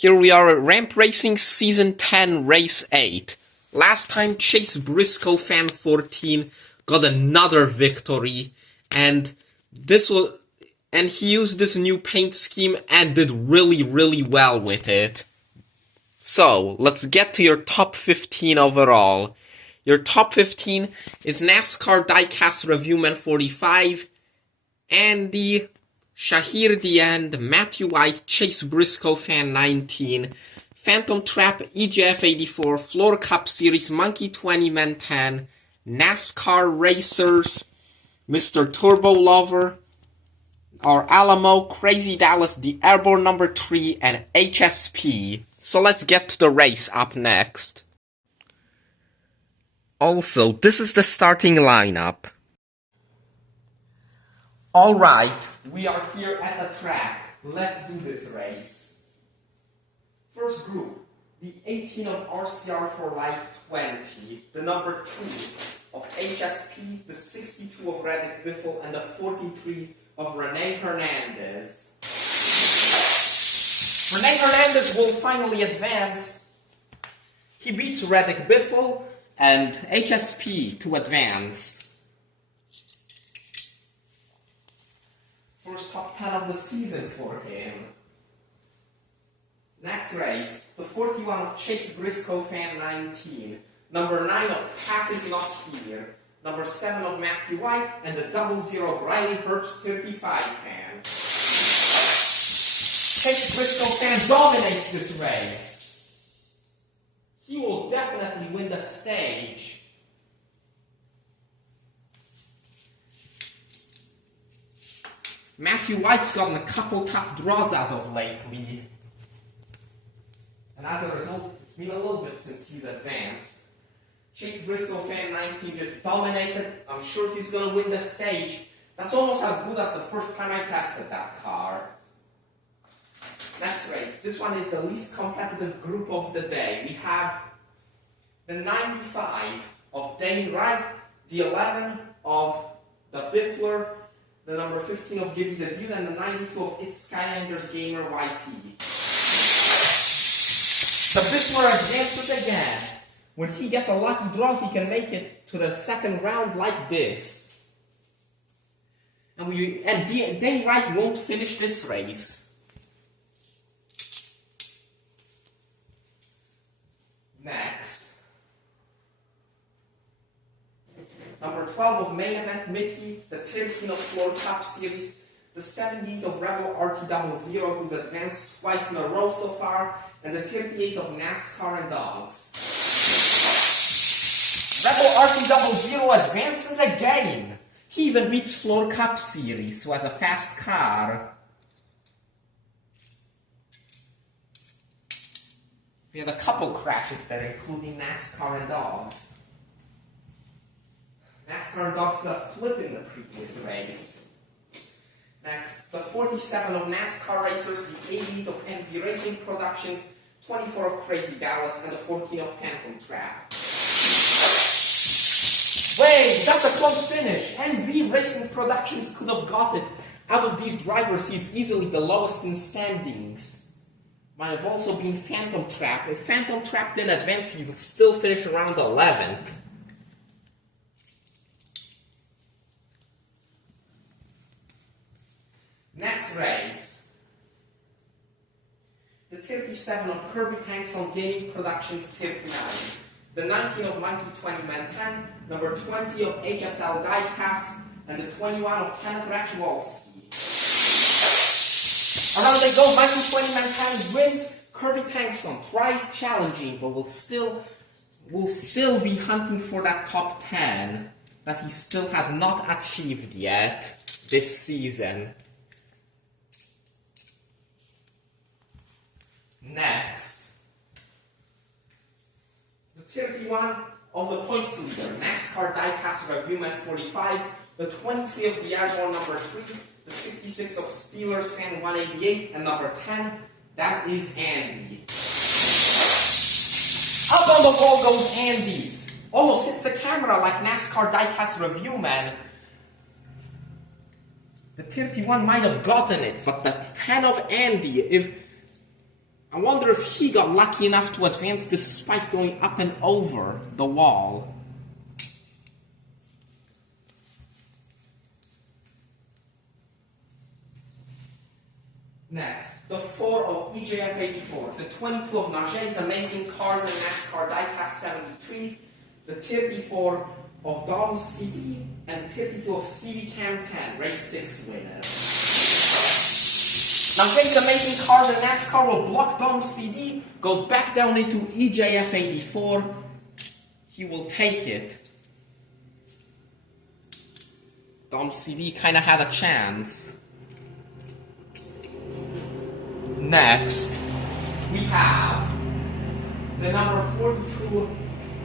Here we are at Ramp Racing Season 10, Race 8. Last time Chase Briscoe Fan 14 got another victory, and he used this new paint scheme and did really well with it. So, let's get to your top 15 overall. Your top 15 is NASCAR Diecast Reviewman 45, Andy, Shahir Diand, Matthew White, Chase Briscoe Fan 19, Phantom Trap, EJF 84, Floor Cup Series, Monkey 20 Man 10, NASCAR Racers, Mr. Turbo Lover, our Alamo, Crazy Dallas, the Airborne number 3, and HSP. So let's get to the race up next. Also, this is the starting lineup. Alright, we are here at the track. Let's do this race. First group, the 18 of RCR for Life 20, the number 2 of HSP, the 62 of Reddick Biffle, and the 43 of Rene Hernandez. Rene Hernandez will finally advance. He beats Reddick Biffle and HSP to advance. First top 10 of the season for him. Next race, the 41 of Chase Briscoe Fan 19, number 9 of Pat Is Not Here, number 7 of Matthew White, and the 00 of Riley Herbst 35 Fan. Chase Briscoe Fan dominates this race. He will definitely win the stage. Matthew White's gotten a couple tough draws as of lately. And as a result, it's been a little bit since he's advanced. Chase Briscoe Fan 19 just dominated. I'm sure he's going to win the stage. That's almost as good as the first time I tested that car. Next race. This one is the least competitive group of the day. We have the 95 of Dane Wright, the 11 of the Biffler, the number 15 of Gibby the Dude, and the 92 of It's Skylanders Gamer YT. The Biffler advances again. When he gets a lucky draw, he can make it to the second round like this. And Dane Wright won't finish this race. Next. Number 12 of Main Event Mickey, the 13 of Floor Cup Series, the 17th of Rebel RT00, who's advanced twice in a row so far, and the 38 of NASCAR and Dogs. Rebel RT00 advances again. He even beats Floor Cup Series, who has a fast car. We had a couple crashes there, including NASCAR and Dogs. NASCAR and Dogs got a flip in the previous race. Next, the 47 of NASCAR Racers, the 88 of Envy Racing Productions, 24 of Crazy Dallas, and the 14 of Phantom Trap. Wait, that's a close finish! Envy Racing Productions could have got it. Out of these drivers, he's easily the lowest in standings. Might have also been Phantom Trap. If Phantom Trap didn't advance, he's still finished around 11th. Next race. The 37 of Kirby Tanks on Gaming Productions 59. The 19 of Monkey 20 Man 10, number 20 of HSL Diecast, and the 21 of Kenneth Rachwalski. Around they go, Monkey 20 Man 10 wins. Kirby Tankson tries challenging, but will still be hunting for that top 10 that he still has not achieved yet this season. Next, the 31 of the points leader, NASCAR Diecast Reviewman 45, the 23 of the Airborne number 3, the 66 of Steelers Fan 188, and number 10, that is Andy. Up on the wall goes Andy. Almost hits the camera like NASCAR Diecast Reviewman. The 31 might have gotten it, but the 10 of Andy, I wonder if he got lucky enough to advance despite going up and over the wall. Next, the 4 of EJF 84, the 22 of Najee's Amazing Cars and NASCAR Diecast 73, the 34 of Dom's CD, and 32 of CV Cam 10, race 6 winner. Najee's Amazing Cars and NASCAR will block Dom's CD, goes back down into EJF 84. He will take it. Dom's CD kind of had a chance. Next, we have the number 42,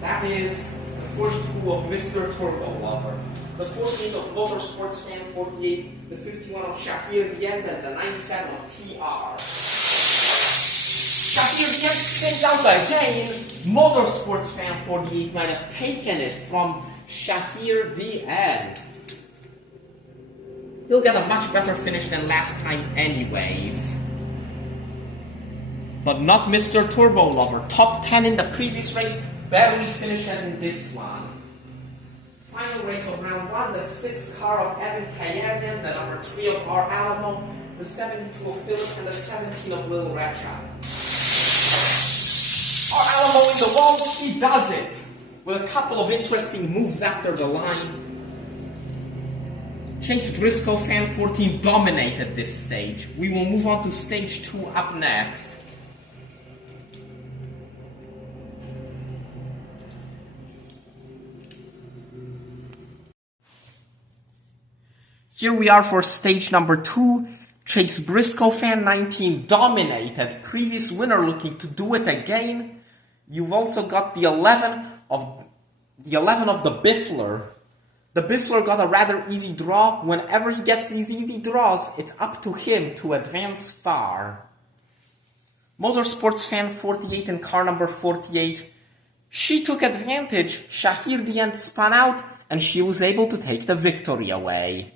that is the 42 of Mr. Turbo Lover, the 48 of Motorsports Fan 48, the 51 of Shahir Dient, and the 97 of TR. Shahir Dient spins out again. Motorsports Fan 48 might have taken it from Shahir Dient. He'll get a much better finish than last time anyways. But not Mr. Turbo Lover. Top 10 in the previous race, barely finishes in this one. Final race of round 1, the 6th car of Evan Kayanian, the number 3 of R. Alamo, the 72 of Philip, and the 17 of Lil Recha. R. Alamo in the wall, he does it! With a couple of interesting moves after the line. Chase Briscoe Fan 14 dominated this stage. We will move on to stage 2 up next. Here we are for stage number 2. Chase Briscoe Fan 19 dominated. Previous winner looking to do it again. You've also got the 11 of the Biffler. The Biffler got a rather easy draw. Whenever he gets these easy draws, it's up to him to advance far. Motorsports Fan 48 in car number 48. She took advantage. Shahir Dient spun out, and she was able to take the victory away.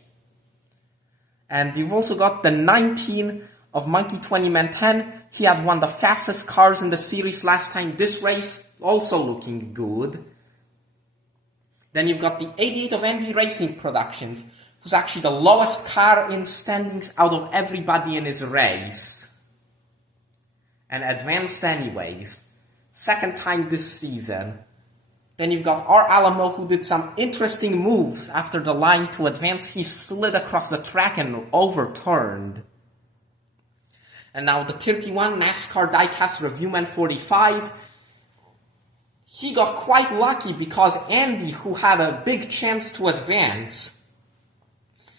And you've also got the 19 of Monkey 20 Man 10. He had won the fastest cars in the series last time. This race also looking good. Then you've got the 88 of Envy Racing Productions, who's actually the lowest car in standings out of everybody in his race. And advanced anyways. Second time this season. Then you've got R. Alamo, who did some interesting moves after the line to advance. He slid across the track and overturned. And now the 31 NASCAR Diecast Reviewman 45. He got quite lucky because Andy, who had a big chance to advance,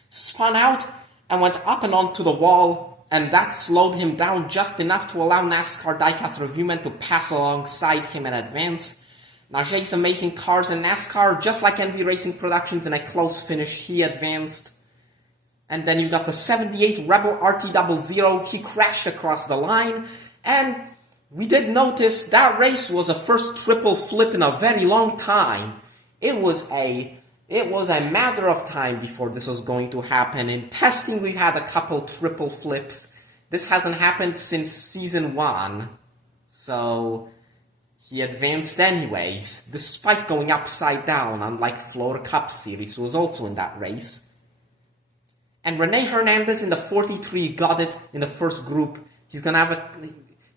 spun out and went up and onto the wall, and that slowed him down just enough to allow NASCAR Diecast Reviewman to pass alongside him and advance. Najee's Amazing Cars and NASCAR, just like Envy Racing Productions, in a close finish, he advanced. And then you got the 78 Rebel RT00, he crashed across the line, and we did notice that race was a first triple flip in a very long time. It was a matter of time before this was going to happen. In testing, we had a couple triple flips. This hasn't happened since season 1. So he advanced anyways, despite going upside down, unlike Florida Cup Series, who was also in that race. And Rene Hernandez in the 43 got it in the first group. He's gonna have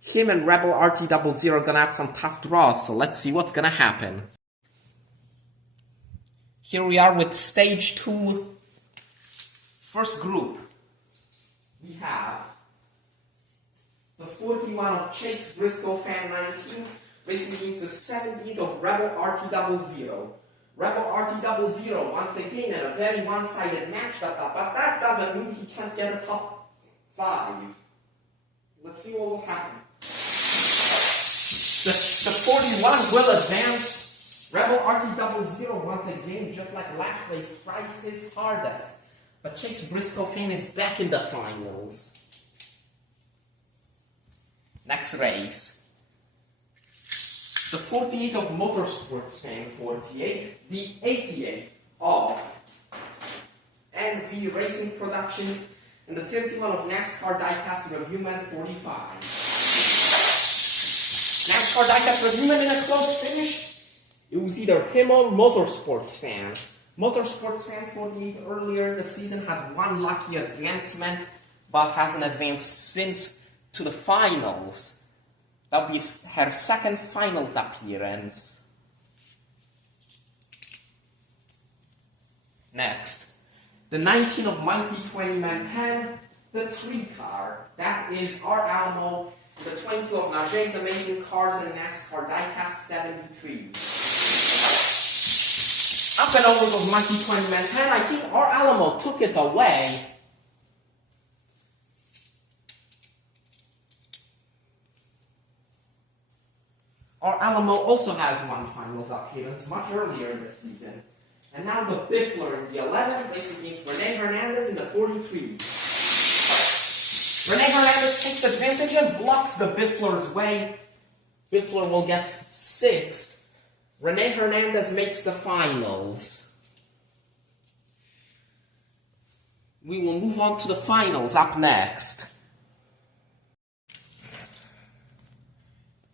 him and Rebel RT00 are gonna have some tough draws, so let's see what's gonna happen. Here we are with stage 2, first group. We have the 41 of Chase Briscoe Fan 19, racing against the 78 of Rebel RT00. Rebel RT00, once again, in a very one-sided match, but that doesn't mean he can't get a top 5. Let's see what will happen. The 41 will advance. Rebel RT00, once again, just like last race, tries his hardest. But Chase Briscoe Fan is back in the finals. Next race. The 48 of Motorsports Fan 48, the 88 of Envy Racing Productions, and the 31 of NASCAR Diecast Reviewman 45. NASCAR diecast reviewman in a close finish. It was either him or Motorsports Fan. Motorsports Fan 48 earlier this season had one lucky advancement, but hasn't advanced since to the finals. That'll be her second finals appearance. Next, the 19 of Monkey 20 Man 10, the 3 car. That is our Alamo, the 22 of Najee's Amazing Cars and NASCAR Diecast 73. Up and over with Monkey 20 Man 10, I think our Alamo took it away. Our Alamo also has one finals appearance much earlier this season. And now the Biffler in the 11 racing against Rene Hernandez in the 43. Rene Hernandez takes advantage and blocks the Biffler's way. Biffler will get 6th. Rene Hernandez makes the finals. We will move on to the finals up next.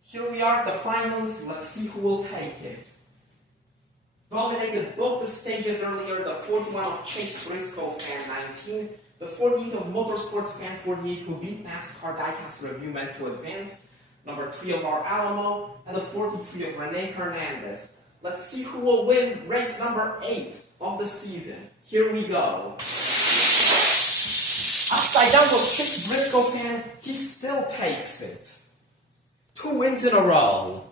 Here we are at the finals. Let's see who will take it. Dominated both the stages earlier, the 41 of Chase Briscoe Fan 19, the 48 of Motorsports Fan 48 who beat NASCAR Diecast Reviewman to advance, number 3 of our Alamo, and the 43 of Rene Hernandez. Let's see who will win race number 8 of the season. Here we go. Upside down with Chase Briscoe Fan, he still takes it. 2 wins in a row.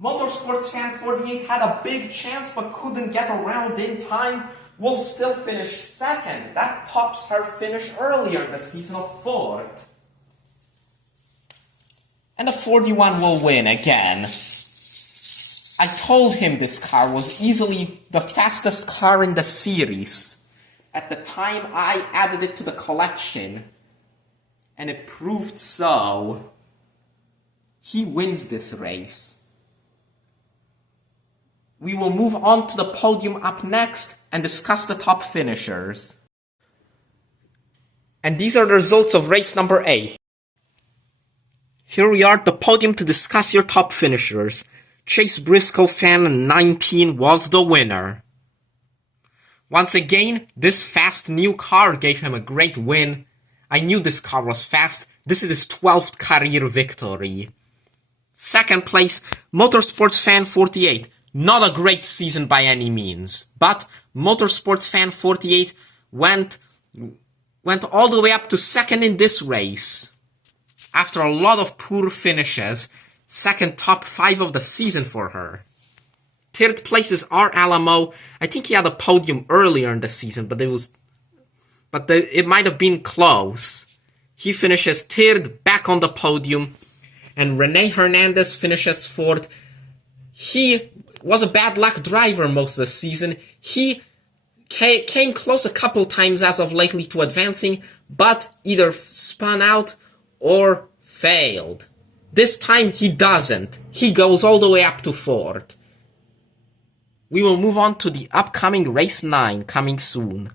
Motorsports Fan 48 had a big chance but couldn't get around in time, will still finish 2nd. That tops her finish earlier in the season of 4th. And the 41 will win again. I told him this car was easily the fastest car in the series. At the time I added it to the collection, and it proved so. He wins this race. We will move on to the podium up next and discuss the top finishers. And these are the results of race number 8. Here we are at the podium to discuss your top finishers. Chase Briscoe Fan 19 was the winner. Once again, this fast new car gave him a great win. I knew this car was fast. This is his 12th career victory. Second place, Motorsports Fan 48. Not a great season by any means, but Motorsports Fan 48 went all the way up to 2nd in this race. After a lot of poor finishes, 2nd top 5 of the season for her. 3rd place is our Alamo. I think he had a podium earlier in the season, but it might have been close. He finishes 3rd, back on the podium, and Rene Hernandez finishes 4th. He was a bad luck driver most of the season. He came close a couple times as of lately to advancing, but either spun out or failed. This time he doesn't. He goes all the way up to 4th. We will move on to the upcoming race 9 coming soon.